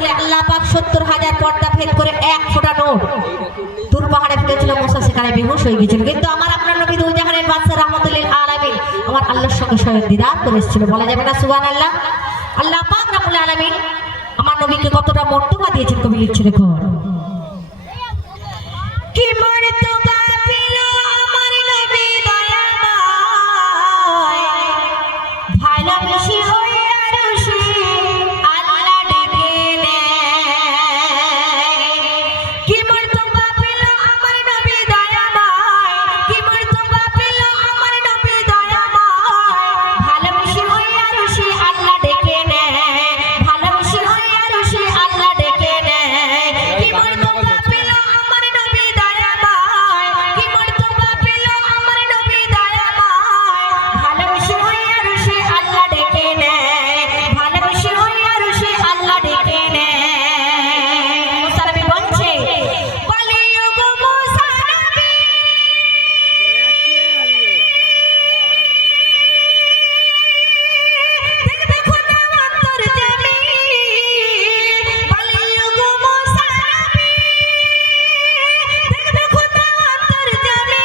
বলে আল্লাহ পাক ৭০,০০০ পর্দা ভেদ করে এক ফোঁটা নোট দূর পাহাড়ে ফেলেছিল। মুসা সেখানে বেহুশ হয়ে গেছিল, কিন্তু আমার আপনার নবী দুই জাহানের বাদশা রাহমাতুল আলামিন আমার আল্লাহর সঙ্গে স্বয়ং দিদার করে এসেছিল। বলা যাবে না সুবহানাল্লাহ? আল্লাহ পাক রব্বুল আলামিন আমার নবীকে কতটা মর্তবা দিয়েছেন কবি লিখছে দেখো। কি মর্তবা পেল আমার নবী দয়াময়, ভালোবেসে ওই আরশে আল্লাহ ডেকে নেয়। কি মর্তবা পেল আমার নবী দয়াময়, কি মর্তবা পেল আমার নবী দয়াময়, ভালোবেসে ওই আরশে আল্লাহ ডেকে নেয়, ভালোবেসে ওই আরশে আল্লাহ ডেকে নেয়। কি মর্তবা পেল আমার নবী দয়াময়, কি মর্তবা পেল আমার নবী দয়াময়, ভালোবেসে ওই আরশে আল্লাহ ডেকে নেয়, ভালোবেসে ওই আরশে আল্লাহ ডেকে নেয়। মুসা নবী বলছে, বলে ওগো মুসা নবী, দেখবে খোদা অন্তর জামি, বলে ওগো মুসা নবী, দেখবে খোদা অন্তর জামি,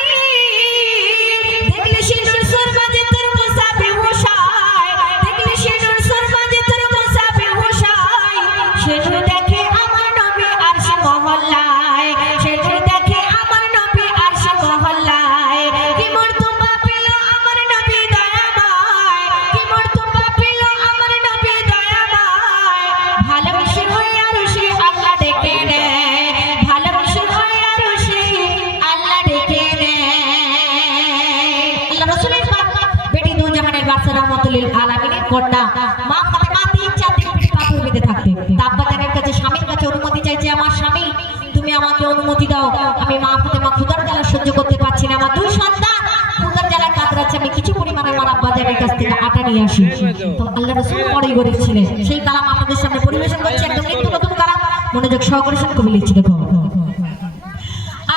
দেখলে সে নূর সুরমাজে তোর মুসা বেহুশ হয়, দেখলে সে নূর সুরমাজে তোর মুসা বেহুশ হয়, সে নূর দেখে আমার নবী আরশ মহল্লায়, সে নূর দেখে আমার নবী আরশ মহল্লায়। কি মর্তবা পেল আমার নবী দয়াময়, কি মর্তবা পেল আমার নবী দয়াময়, ভালোবেসে ওই আরশে আল্লাহ ডেকে নেয়, ভালোবেসে ওই আরশে আল্লাহ ডেকে নেয়। আল্লাহ রাসূলের পাক বেটি দুই জাহানের বাদশা রাহমাতুল আলামিনের কন্যা মা ফাতেমা ৩-৪ দিন পাথর বেঁধে থাকতেন। আব্বা জানের কাছে স্বামীর কাছে অনুমতি চাইছে, আমার স্বামী তুমি আমাকে অনুমতি দাও, আমি মা ফাতেমা ক্ষুধার জ্বালা সহ্য করতে পারছি না, আমার দুই সন্তান ক্ষুধার জ্বালায় কাতরাচ্ছে, আমি কিছু পরিমাণে আমার আব্বা জানের কাছ থেকে আটা নিয়ে আসি। তো আল্লাহ রাসূল বড়ই গরীব ছিলেন, সেই কালাম আপনাদের সামনে পরিবেশন করছি, একদম নিত্য নতুন কালাম, মনোযোগ সহকারে শুনে কবি লিখছি দেখো।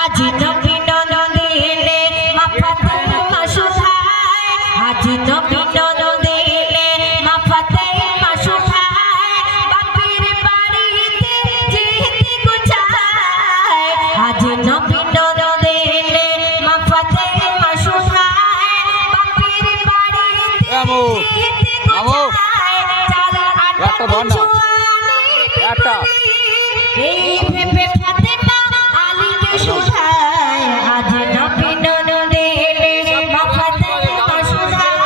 আজি নবী নন্দিনে মা ফাতেমা সুধায়, আজি নবী নন্দিনে মা ফাতেমা সুধায়, বাপের বাড়িতে যেতে গুছায়, আজি নবী নন্দিনে মা ফাতেমা সুধায়, বাপের বাড়িতে যেতে গুছায়, চাল আটা চুয়ানি এই ভেবে ফাতেমা আলীকে সুধায়, আজ নবী নন্দিনে মা ফাতেমা সুধায়।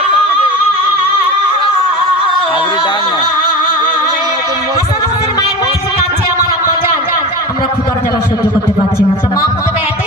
হাসান হোসেন মায়ের কাছে কাঁদছে, আমার আম্মা জান আমরা ক্ষুধার জ্বালা সহ্য করতে পারছি না। তো মা ফাতেমা